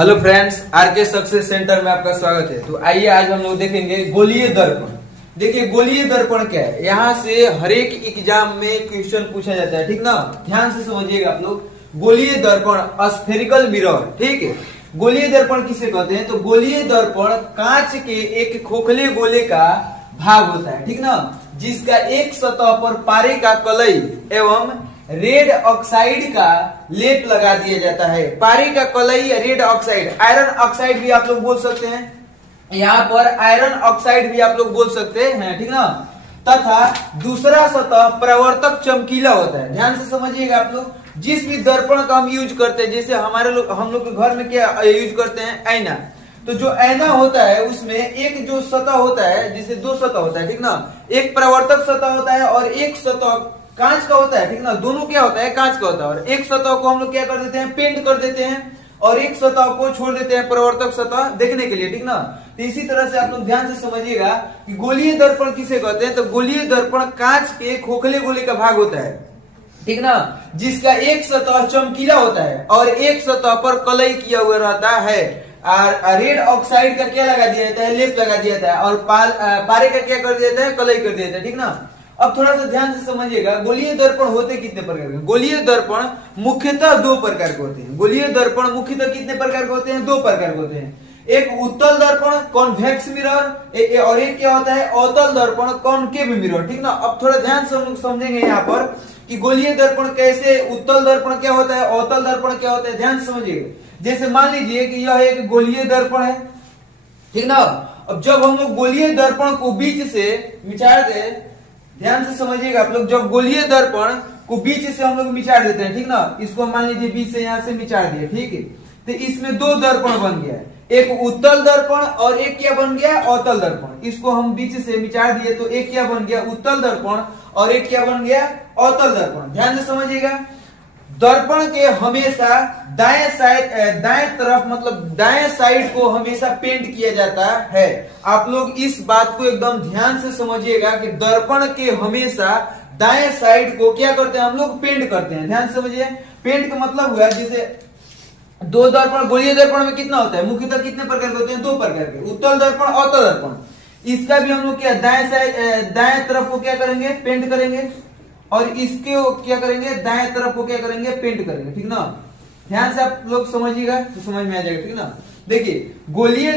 Hello friends, RK success centre में आपका स्वागत है। तो आइए आज हम लोग देखेंगे गोलीय दर्पण। देखिए गोलीय दर्पण क्या है, यहाँ से हर एक एग्जाम में क्वेश्चन पूछा जाता है, ठीक ना। ध्यान से समझिएगा आप लोग। गोलीय दर्पण स्फेरिकल मिरर, ठीक है। गोलीय दर्पण किसे कहते हैं? तो गोलीय दर्पण कांच के एक खोखले गोले का भाग होता है, ठीक ना, जिसका एक सतह पर पारे का कलई एवं रेड ऑक्साइड का लेप लगा दिया जाता है। पारे का कलई या रेड ऑक्साइड, आयरन ऑक्साइड भी आप लोग बोल सकते हैं, यहाँ पर आयरन ऑक्साइड भी आप लोग बोल सकते हैं, ठीक ना। तथा दूसरा सतह प्रवर्तक चमकीला होता है। ध्यान से समझिएगा आप लोग। जिस भी दर्पण का हम यूज करते हैं, जैसे हम लोग के घर में क्या यूज करते हैं, आईना। तो जो आईना होता है उसमें एक जो सतह होता है, जिसे दो सतह होता है, ठीक ना। एक प्रवर्तक सतह होता है और एक सतह कांच का होता है, ठीक ना। दोनों क्या होता है, कांच का होता है। और एक सतह को हम लोग क्या कर देते हैं, पेंट कर देते हैं, और एक सतह को छोड़ देते हैं प्रवर्तक सतह देखने के लिए, ठीक ना। तो इसी तरह से आप लोग ध्यान से समझिएगा कि गोलीय दर्पण किसे कहते हैं। तो गोलीय दर्पण कांच के खोखले गोले का भाग होता है, ठीक ना, जिसका एक सतह चमकीला होता है और एक सतह पर कलई किया हुआ रहता है। रेड ऑक्साइड का क्या लगा दिया जाता है, लेप लगा दिया जाता है, और पारे का क्या कर दिया जाता है, कलई कर दिया जाता है, ठीक ना। अब थोड़ा सा ध्यान से समझिएगा, गोलीय दर्पण होते कितने प्रकार के? गोलीय दर्पण मुख्यतः दो प्रकार के होते हैं। गोलीय दर्पण मुख्यतः कितने प्रकार के होते हैं? दो प्रकार के होते हैं। एक उत्तल दर्पण कॉन्वेक्स मिरर, और एक क्या होता है, अवतल दर्पण कॉनकेव मिरर, ठीक ना। अब थोड़ा ध्यान से हम लोग समझेंगे यहाँ पर कि गोलीय दर्पण कैसे, उत्तल दर्पण क्या होता है, अवतल दर्पण क्या होता है। ध्यान से समझिएगा। जैसे मान लीजिए कि यह एक गोलीय दर्पण है, ठीक ना। अब जब हम लोग गोलीय दर्पण को बीच से मिचार दे, ध्यान से समझिएगा आप लोग, जब गोलीय दर्पण को बीच से हम लोग मिचार देते हैं, ठीक ना, इसको मान लीजिए बीच से यहाँ से मिचार दिया, ठीक है। तो इसमें दो दर्पण बन गया है, एक उत्तल दर्पण और एक क्या बन गया, अवतल दर्पण। इसको हम बीच से मिचार दिए तो एक क्या बन गया, उत्तल दर्पण, और एक क्या बन गया, अवतल दर्पण। ध्यान से समझिएगा। दर्पण के हमेशा दाएं तरफ, मतलब दाएं साइड को हमेशा पेंट किया जाता है। आप लोग इस बात को एकदम ध्यान से समझिएगा कि दर्पण के हमेशा दाएं साइड को क्या करते हैं, हम लोग पेंट करते हैं। ध्यान से समझिए। पेंट का मतलब हुआ, जैसे दो दर्पण, गोलीय दर्पण में कितना होता है, मुख्यतः कितने प्रकार के होते हैं, दो प्रकार के, उत्तल दर्पण, अवतल दर्पण। इसका भी हम लोग क्या दाएं तरफ को क्या करेंगे, पेंट करेंगे, और इसके क्या करेंगे, दाएं तरफ को क्या करेंगे, पेंट करेंगे, ठीक ना। ध्यान से आप लोग समझिएगा तो समझ में आ जाएगा, ठीक ना। देखिए गोलीय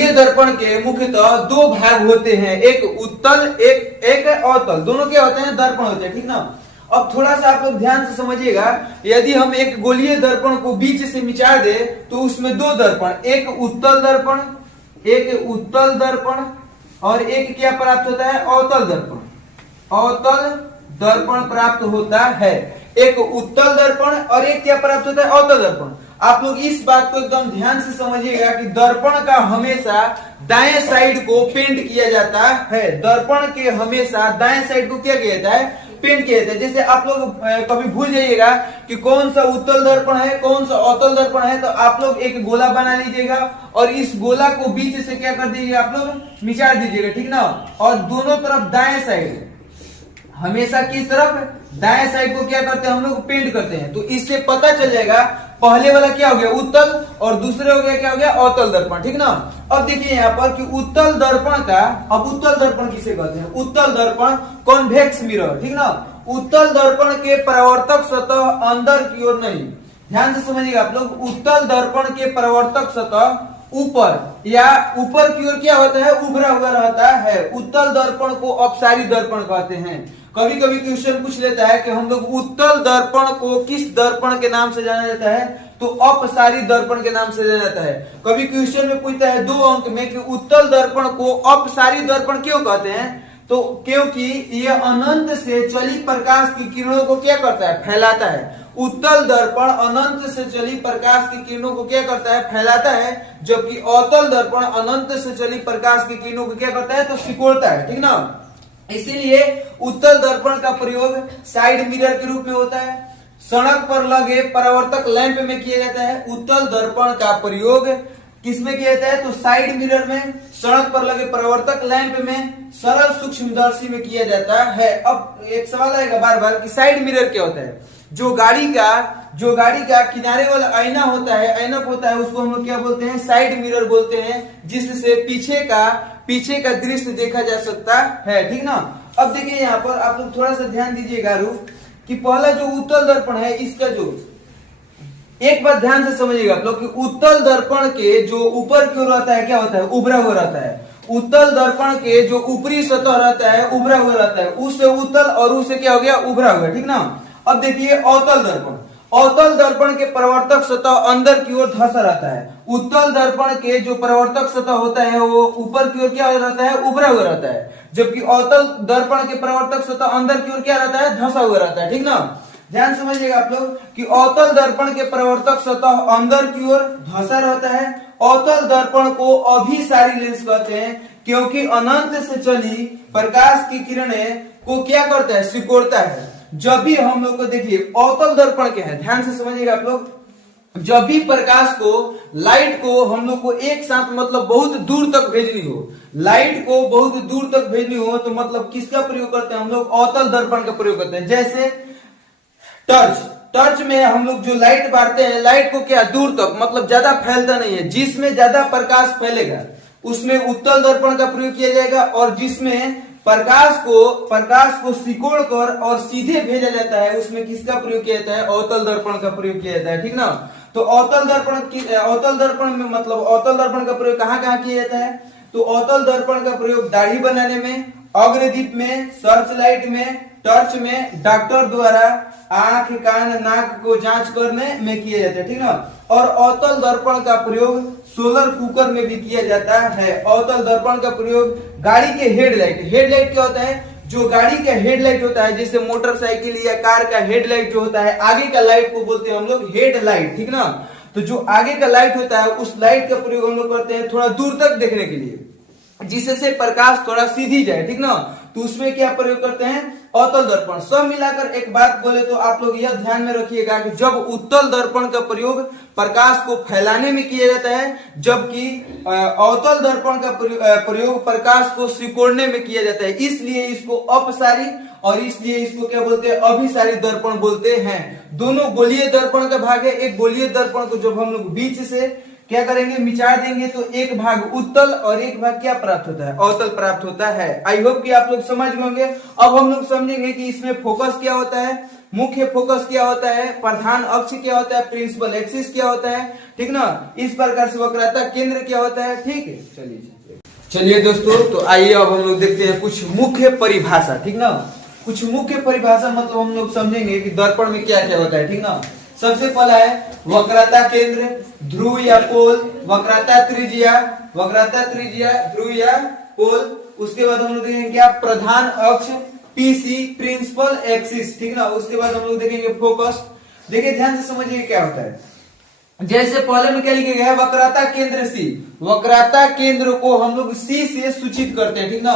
दर्पण के मुख्यतः दो भाग होते हैं, एक उत्तल एक अवतल। दोनों क्या होते हैं, दर्पण होते हैं, ठीक ना। अब थोड़ा सा आप लोग ध्यान से समझिएगा। यदि हम एक गोलीय दर्पण को बीच से मिचार दे तो उसमें दो दर्पण, एक उत्तल दर्पण और एक क्या प्राप्त होता है, अवतल दर्पण प्राप्त होता है। एक उत्तल दर्पण और एक क्या प्राप्त होता है, अवतल दर्पण। आप लोग इस बात को एकदम ध्यान से समझिएगा कि दर्पण का हमेशा दाएं साइड को पेंट किया जाता है। दर्पण के हमेशा दाएं साइड को क्या किया जाता है, पेंट किया जाता है। जैसे आप लोग कभी भूल जाइएगा कि कौन सा उत्तल दर्पण है, कौन सा अवतल दर्पण है, तो आप लोग एक गोला बना लीजिएगा और इस गोला को बीच से क्या कर दीजिएगा, आप लोग मिचार दीजिएगा, ठीक ना। और दोनों तरफ दाएं साइड, हमेशा किस तरफ, दाएं साइड को क्या करते हैं, हम लोग पेंट करते हैं। तो इससे पता चल जाएगा पहले वाला क्या हो गया, उत्तल, और दूसरे हो गया क्या हो गया, अवतल दर्पण, ठीक ना। अब देखिए यहाँ पर कि उत्तल दर्पण का, अब उत्तल दर्पण किसे कहते हैं, उत्तल दर्पण कॉन्वेक्स मिरर, ठीक ना। उत्तल दर्पण के प्रवर्तक सतह अंदर की ओर नहीं। ध्यान से समझिएगा आप लोग। उत्तल दर्पण के प्रवर्तक सतह ऊपर या ऊपर की ओर क्या होता है, उभरा हुआ रहता है। उत्तल दर्पण को अपसारी दर्पण कहते हैं। कभी कभी क्वेश्चन पूछ लेता है कि हम लोग उत्तल दर्पण को किस दर्पण के नाम से जाना जाता है, तो अपसारी दर्पण के नाम से जाना जाता है। कभी क्वेश्चन में पूछता है 2 अंक में कि उत्तल दर्पण को अपसारी दर्पण क्यों कहते हैं, तो क्योंकि यह अनंत से चली प्रकाश की किरणों को क्या करता है, फैलाता है। उत्तल दर्पण अनंत से चली प्रकाश की किरणों को क्या करता है, फैलाता है, जबकि अवतल दर्पण अनंत से चली प्रकाश की किरणों को क्या करता है, तो सिकोड़ता है, ठीक ना। इसीलिए उत्तल दर्पण का प्रयोग साइड मिरर के रूप में होता है, सड़क पर लगे परावर्तक लैंप में किया जाता है। उत्तल दर्पण का प्रयोग किसमें किया जाता है, तो साइड मिरर में, सड़क पर लगे परावर्तक लैंप में, सरल सूक्ष्मदर्शी में किया जाता है। अब एक सवाल आएगा बार बार कि साइड मिरर क्या होता है। जो गाड़ी का किनारे वाला ऐना होता है, ऐनक होता है, उसको हम लोग क्या बोलते हैं, साइड मिरर बोलते हैं, जिससे पीछे का दृश्य देखा जा सकता है, ठीक ना। अब देखिए यहाँ पर आप लोग थोड़ा सा ध्यान दीजिएगा कि पहला जो उत्तल दर्पण है, इसका जो एक बात ध्यान से समझिएगा आप लोग कि उत्तल दर्पण के जो ऊपर की ओर रहता है क्या होता है, उभरा हुआ रहता है। उत्तल दर्पण के जो ऊपरी सतह रहता है उभरा हुआ रहता है, उससे उत्तल और उससे क्या हो गया, उभरा हुआ, ठीक ना। अब देखिए अवतल दर्पण, अवतल दर्पण के परावर्तक सतह अंदर की ओर धंसा रहता है। उत्तल दर्पण के जो परावर्तक सतह होता है वो ऊपर की ओर क्या रहता है, उभरा हुआ रहता है, जबकि अवतल दर्पण के परावर्तक सतह अंदर की ओर क्या रहता है, धंसा हुआ रहता है, ठीक ना। ध्यान समझिएगा आप लोग कि अवतल दर्पण के परावर्तक सतह अंदर की ओर धंसा रहता है। अवतल दर्पण को अभिसारी लेंस कहते हैं, क्योंकि अनंत से चली प्रकाश की किरणें को क्या करता है, सिकोड़ता है। जब भी हम लोग को देखिए अवतल दर्पण क्या है, ध्यान से समझिएगा आप लोग, जब भी प्रकाश को, लाइट को हम लोग को एक साथ मतलब बहुत दूर तक भेजनी हो, लाइट को बहुत दूर तक भेजनी हो, तो मतलब किसका प्रयोग करते हैं हम लोग, अवतल दर्पण का प्रयोग करते हैं। जैसे टर्च में हम लोग जो लाइट मारते हैं, लाइट को क्या दूर तक मतलब ज्यादा फैलता नहीं है, जिसमें ज्यादा प्रकाश फैलेगा उसमें उत्तल दर्पण का प्रयोग किया जाएगा, और जिसमें प्रकाश को सिकोड़ कर और सीधे भेजा जाता है उसमें किसका प्रयोग किया जाता है, अवतल दर्पण का प्रयोग किया जाता है, ठीक ना। तो अवतल दर्पण में मतलब अवतल दर्पण का प्रयोग कहाँ कहाँ किया जाता है, तो अवतल दर्पण का प्रयोग दाढ़ी बनाने में, अग्रदीप में, सर्च लाइट में, टर्च में, डॉक्टर द्वारा आंख कान नाक को जांच करने में किया जाता है, ठीक ना। और अवतल दर्पण का प्रयोग सोलर कुकर में भी किया जाता है। अवतल दर्पण का प्रयोग गाड़ी के हेडलाइट क्या होता है, जो गाड़ी का हेडलाइट होता है, जैसे मोटरसाइकिल या कार का हेडलाइट जो होता है, आगे का लाइट को बोलते हैं हम लोग हेडलाइट, ठीक ना। तो जो आगे का लाइट होता है उस लाइट का प्रयोग हम लोग करते हैं थोड़ा दूर तक देखने के लिए, जिससे प्रकाश थोड़ा सीधी जाए, ठीक ना। तो उसमें क्या प्रयोग करते हैं, अवतल दर्पण। सब मिलाकर एक बात बोले तो आप लोग यह ध्यान में रखिएगा कि जब उत्तल दर्पण का प्रयोग प्रकाश को फैलाने में किया जाता है, जबकि अवतल दर्पण का प्रयोग प्रकाश को सिकोड़ने में किया जाता है। इसलिए इसको अपसारी और इसलिए इसको क्या बोलते हैं, अभिसारी दर्पण बोलते हैं। दोनों गोलीय दर्पण का भाग है। एक गोलीय दर्पण को जब हम लोग बीच से क्या करेंगे, मिचार देंगे, तो एक भाग उत्तल और एक भाग क्या प्राप्त होता है, अवतल प्राप्त होता है। आई होप कि आप लोग समझ गए होंगे। अब हम लोग समझेंगे कि इसमें फोकस क्या होता है, मुख्य फोकस क्या होता है, प्रधान अक्ष क्या होता है, प्रिंसिपल एक्सिस क्या होता है, ठीक ना। इस प्रकार से वक्रता केंद्र क्या होता है, ठीक है। चलिए दोस्तों, तो आइए अब हम लोग देखते हैं कुछ मुख्य परिभाषा, ठीक ना। कुछ मुख्य परिभाषा मतलब हम लोग समझेंगे कि दर्पण में क्या क्या होता है, ठीक ना। सबसे पहला है वक्रता केंद्र, ध्रुव या पोल, वक्रता त्रिज्या, ध्रुव या पोल। उसके बाद हम लोग देखेंगे क्या, प्रधान अक्ष, पीसी, प्रिंसिपल एक्सिस, ठीक ना। उसके बाद हम लोग देखेंगे फोकस। देखिए ध्यान से समझिए क्या होता है। जैसे पहले में क्या लिखा गया है, वक्रता केंद्र सी। वक्रता केंद्र को हम लोग सी से सूचित करते हैं, ठीक ना।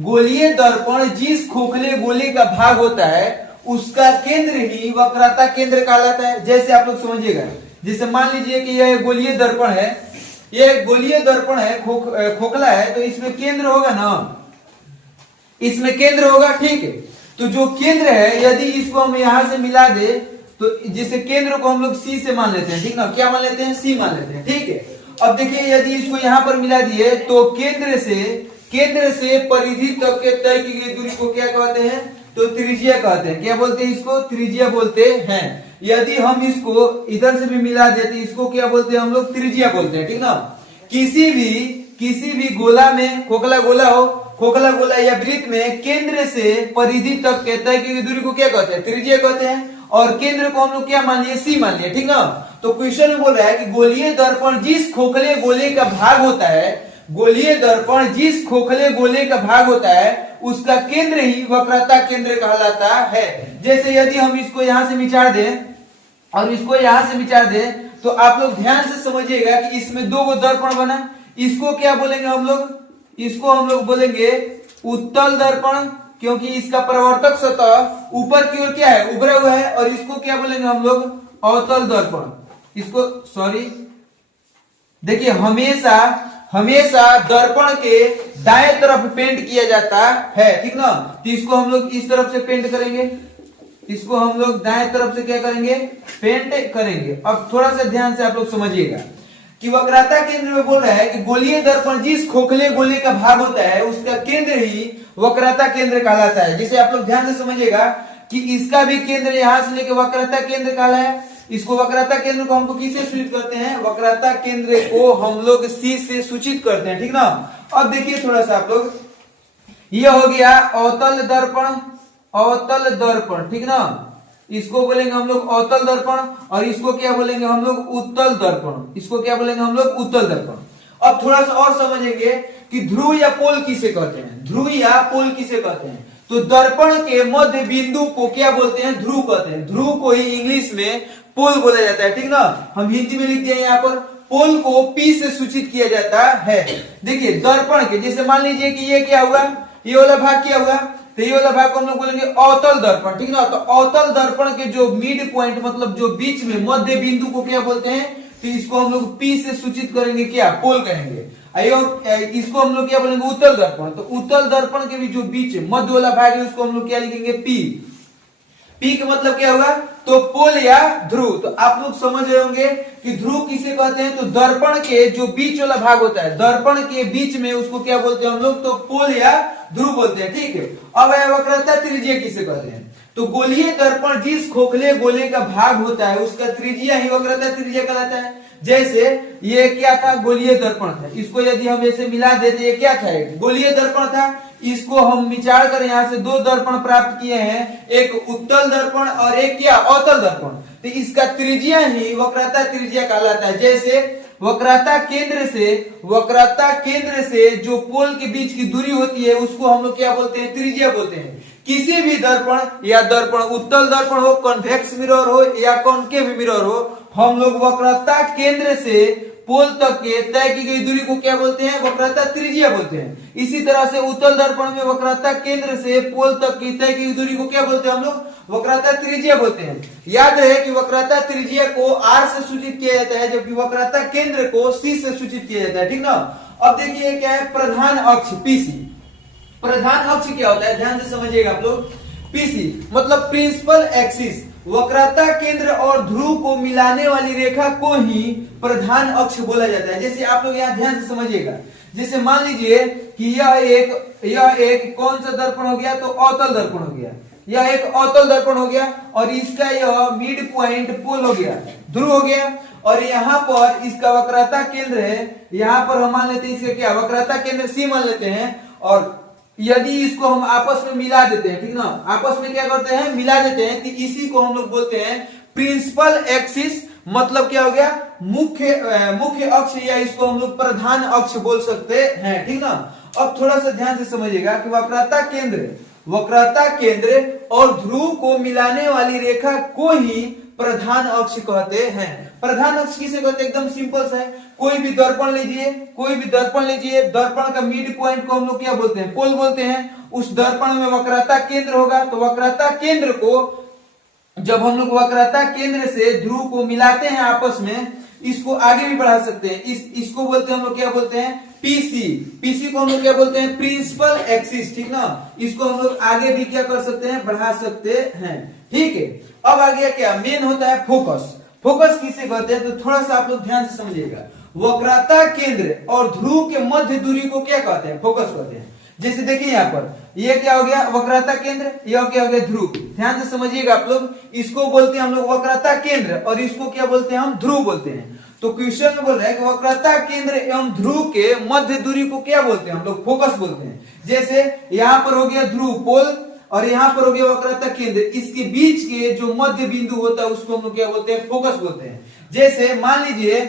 गोलीय दर्पण जिस खोखले गोले का भाग होता है उसका केंद्र ही वक्रता केंद्र कहलाता है। जैसे आप लोग समझिएगा, जैसे मान लीजिए कि यह गोलीय दर्पण है, यह गोलीय दर्पण है, खोखला है, तो इसमें केंद्र होगा ना, इसमें केंद्र होगा, ठीक है। तो जो केंद्र है, यदि इसको हम यहां से मिला दे, तो जिसे केंद्र को हम लोग सी से मान लेते हैं, ठीक ना। क्या मान लेते हैं, सी मान लेते हैं, ठीक है। अब देखिए यदि इसको यहां पर मिला दिए तो केंद्र से परिधि तक के तय की गई दूरी को क्या कहते हैं, तो त्रिज्या कहते हैं। क्या बोलते हैं, इसको त्रिज्या बोलते हैं। यदि हम इसको इधर से भी मिला देते, इसको क्या बोलते हैं हम लोग, त्रिज्या बोलते हैं, ठीक ना। किसी भी गोला में, खोखला गोला या वृत्त में केंद्र से परिधि तक के तय की गई दूरी को क्या कहते हैं, त्रिज्या कहते हैं। और केंद्र को हम लोग क्या मान लिए, सी मान लिए, ठीक ना। तो क्वेश्चन में बोल रहा है कि गोलीय दर्पण जिस खोखले गोले का भाग होता है, गोलीय दर्पण जिस खोखले गोले का भाग होता है उसका केंद्र ही वक्रता केंद्र कहलाता है। जैसे यदि हम इसको यहां से मिचार दें और इसको यहां से मिचार दें, तो आप लोग ध्यान से समझिएगा कि इसमें दो गो दर्पण बना। इसको क्या बोलेंगे हम लोग, इसको हम लोग बोलेंगे उत्तल दर्पण, क्योंकि इसका परावर्तक सतह ऊपर की ओर क्या है, उभरा हुआ है। और इसको क्या बोलेंगे हम लोग, अवतल दर्पण। इसको देखिए हमेशा दर्पण के दाएं तरफ पेंट किया जाता है, ठीक ना। तो इसको हम लोग इस तरफ से पेंट करेंगे, इसको हम लोग दाएं तरफ से क्या करेंगे, पेंट करेंगे। अब थोड़ा सा ध्यान से आप लोग समझिएगा कि वक्रता केंद्र में बोल रहा है कि गोलीय दर्पण जिस खोखले गोले का भाग होता है उसका केंद्र ही वक्रता केंद्र कहलाता है। जिसे आप लोग ध्यान से समझिएगा कि इसका भी केंद्र यहां से लेकर वक्रता केंद्र कहला है। इसको वक्रता केंद्र को हमको किससे सूचित करते हैं, वक्रता केंद्र को हम लोग सी से सूचित करते हैं, ठीक ना। अब देखिए थोड़ा सा आप लोग, यह हो गया अवतल दर्पण, अवतल दर्पण, ठीक ना। इसको बोलेंगे हम लोग अवतल दर्पण और इसको क्या बोलेंगे हम लोग, उत्तल दर्पण। इसको क्या बोलेंगे हम लोग, उत्तल दर्पण। अब थोड़ा सा और समझेंगे कि ध्रुव या पोल किसे कहते हैं, ध्रुव या पोल किसे कहते हैं। तो दर्पण के मध्य बिंदु को क्या बोलते हैं, ध्रुव कहते हैं। ध्रुव को ही इंग्लिश में पोल बोला जाता है, ठीक ना। हम हिंदी में लिख दिए यहाँ पर, पोल को पी से सूचित किया जाता है। देखिए दर्पण के, जैसे मान लीजिए कि ये क्या हुआ, ये वाला भाग क्या हुआ, तो ये वाला भाग को हम लोग बोलेंगे अवतल दर्पण, ठीक ना। तो अवतल दर्पण के जो मिड पॉइंट मतलब जो बीच में मध्य बिंदु को क्या बोलते हैं, तो इसको हम लोग पी से सूचित करेंगे, क्या, पोल कहेंगे। इसको हम लोग क्या बोलेंगे, उत्तल दर्पण। तो उत्तल दर्पण के भी जो बीच मध्य वाला भाग है उसको हम लोग क्या लिखेंगे, पी। पी का मतलब क्या हुआ, तो पोल या ध्रुव। तो आप लोग समझ रहे होंगे कि ध्रुव किसे कहते हैं, तो दर्पण के जो बीच वाला भाग होता है, दर्पण के बीच में उसको क्या बोलते हैं हम लोग, तो पोल या ध्रुव बोलते हैं, ठीक है। अब वक्रता त्रिज्या किसे कहते हैं, तो गोलीय दर्पण जिस खोखले गोले का भाग होता है उसका त्रिज्या ही वक्रता त्रिज्या कहलाता है। जैसे ये क्या था, गोलीय दर्पण था, इसको यदि हम ऐसे मिला देते, ये क्या था, गोलीय दर्पण था। इसको हम विचार कर यहाँ से दो दर्पण प्राप्त किए हैं, एक उत्तल दर्पण और एक क्या, अवतल दर्पण। तो इसका त्रिज्या ही वक्रता त्रिज्या कहलाता है। जैसे वक्रता केंद्र से जो पोल के बीच की दूरी होती है उसको हम लोग क्या बोलते हैं, त्रिज्या बोलते हैं। किसी भी दर्पण या दर्पण, उत्तल दर्पण हो, कॉन्वेक्स मिरर हो या कॉन्केव मिरर हो, हम लोग वक्रता केंद्र से पोल तक के तय की गई दूरी को क्या बोलते हैं, वक्रता त्रिज्या बोलते हैं। इसी तरह से उत्तल दर्पण में वक्रता केंद्र से पोल तक की तय की गई दूरी को क्या बोलते हैं हम लोग, वक्रता त्रिज्या बोलते हैं। याद रहे कि वक्रता त्रिज्या को आर से सूचित किया जाता है, जबकि वक्रता केंद्र को सी से सूचित किया जाता है, ठीक ना। अब देखिए क्या है, प्रधान अक्ष पीसी। प्रधान अक्ष क्या होता है, ध्यान से समझिएगा आप लोग। पीसी मतलब प्रिंसिपल एक्सिस, वक्रता केंद्र और ध्रुव को मिलाने वाली रेखा को ही प्रधान अक्ष बोला जाता है। जैसे आप लोग यहाँ ध्यान से समझिएगा, जैसे मान लीजिए कि यह एक कौन सा दर्पण हो गया, तो अवतल दर्पण हो गया। यह एक अवतल दर्पण हो गया और इसका यह मिड पॉइंट पोल हो गया, ध्रुव हो गया। और यहाँ पर इसका वक्रता केंद्र है, यहाँ पर हम मान लेते हैं इसका क्या, वक्रता केंद्र सी मान लेते हैं। और यदि इसको हम आपस में मिला देते हैं, ठीक ना, आपस में क्या करते हैं, मिला देते हैं, तो इसी को हम लोग बोलते हैं प्रिंसिपल एक्सिस। मतलब क्या हो गया, मुख्य अक्ष, या इसको हम लोग प्रधान अक्ष बोल सकते हैं, ठीक ना। अब थोड़ा सा ध्यान से समझिएगा कि वक्रता केंद्र और ध्रुव को मिलाने वाली रेखा को ही प्रधान अक्ष कहते हैं। प्रधान अक्ष किसे कहते हैं, एकदम सिंपल सा है। कोई भी दर्पण लीजिए, दर्पण का मिड पॉइंट को हम लोग क्या बोलते हैं, पोल बोलते हैं। उस दर्पण में वक्रता केंद्र होगा, तो वक्रता केंद्र को जब हम लोग वक्रता केंद्र से ध्रुव को मिलाते हैं आपस में, इसको आगे भी बढ़ा सकते हैं। इसको बोलते हैं हम लोग क्या बोलते हैं, पीसी को हम लोग क्या बोलते हैं, प्रिंसिपल एक्सिस, ठीक ना। इसको हम लोग आगे भी क्या कर सकते हैं, बढ़ा सकते हैं, ठीक है। अब आ गया क्या, मेन होता है फोकस। फोकस किसे कहते हैं, तो थोड़ा सा आप लोग ध्यान से समझिएगा। वक्रता केंद्र और ध्रुव के मध्य दूरी को क्या कहते हैं, फोकस कहते हैं। जैसे देखिए यहाँ पर ये क्या हो गया, वक्रता केंद्र, यह क्या हो गया, ध्रुव। ध्यान से समझिएगा आप लोग, इसको बोलते हैं हम लोग वक्रता केंद्र और इसको क्या बोलते हैं, हम ध्रुव बोलते हैं। तो क्वेश्चन में बोल रहा है कि वक्रता केंद्र एवं ध्रुव के मध्य दूरी को क्या बोलते हैं, हम लोग फोकस बोलते हैं। जैसे यहाँ पर हो गया ध्रुव पोल और यहाँ पर हो गया वक्रता केंद्र, इसके बीच के जो मध्य बिंदु होता है उसको हम लोग क्या बोलते हैं, फोकस बोलते हैं। जैसे मान लीजिए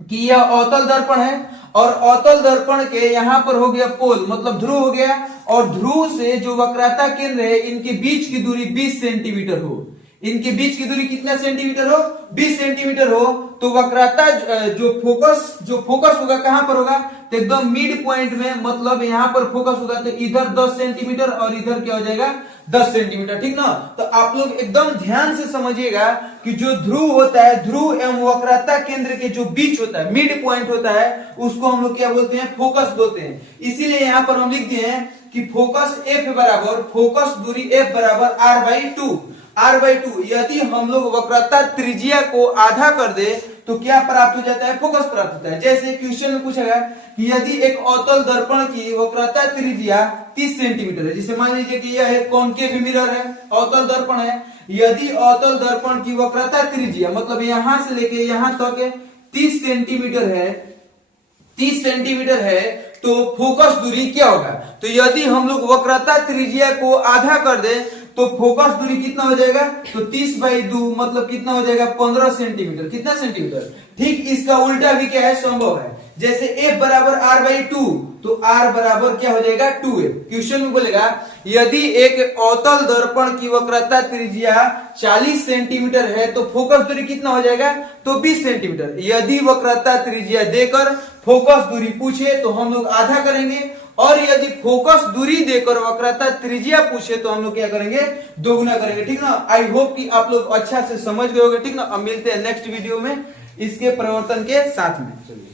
कि यह अवतल दर्पण है और अवतल दर्पण के यहाँ पर हो गया पोल, मतलब ध्रुव हो गया, और ध्रुव से जो वक्रता केंद्र है इनके बीच की दूरी 20 सेंटीमीटर हो। इनके बीच की दूरी कितना सेंटीमीटर हो, 20 सेंटीमीटर हो। तो वक्रता जो फोकस होगा कहां पर होगा, तो एकदम मिड पॉइंट में, मतलब यहां पर फोकस होगा। तो इधर 10 सेंटीमीटर और इधर क्या हो जाएगा, 10 सेंटीमीटर, ठीक ना। तो आप लोग एकदम ध्यान से समझिएगा कि जो ध्रुव होता है, ध्रुव एवं वक्रता केंद्र के जो बीच होता है, मिड पॉइंट होता है, उसको हम लोग क्या बोलते हैं, फोकस बोलते हैं। इसीलिए यहां पर हम लिख दिए हैं कि फोकस दूरी F बराबर R/2। r/2 यदि हम लोग वक्रता त्रिज्या को आधा कर दे तो क्या प्राप्त हो जाता है? फोकस प्राप्त होता है। जैसे क्वेश्चन में पूछेगा कि यदि एक अवतल दर्पण की वक्रता त्रिज्या 30 सेंटीमीटर है, जिसे मान लीजिए कि यह एक कॉन्केव मिरर है, अवतल दर्पण है। यदि अवतल दर्पण की वक्रता त्रिज्या मतलब यहां से लेके यहां तक 30 सेंटीमीटर है, 30 सेंटीमीटर है, तो फोकस दूरी क्या होगा? तो यदि हम लोग वक्रता त्रिज्या को आधा कर दे तो फोकस दूरी कितना हो जाएगा? तो 30/2 मतलब कितना हो जाएगा? 15 सेंटीमीटर। कितना सेंटीमीटर? ठीक इसका उल्टा भी क्या है? संभव है। जैसे F बराबर r/2 तो r बराबर क्या हो जाएगा? 2f। क्वेश्चन में बोलेगा यदि एक अवतल दर्पण की वक्रता त्रिज्या 40 सेंटीमीटर है तो फोकस दूरी कितना हो जाएगा? तो 20 सेंटीमीटर। यदि वक्रता त्रिज्या देकर फोकस दूरी पूछे तो हम लोग आधा करेंगे, और यदि फोकस दूरी देकर वक्रता त्रिज्या पूछे तो हम लोग क्या करेंगे? दोगुना करेंगे। ठीक ना? आई होप कि आप लोग अच्छा से समझ गए होंगे। ठीक ना? अब मिलते हैं नेक्स्ट वीडियो में इसके परिवर्तन के साथ में। चलिए।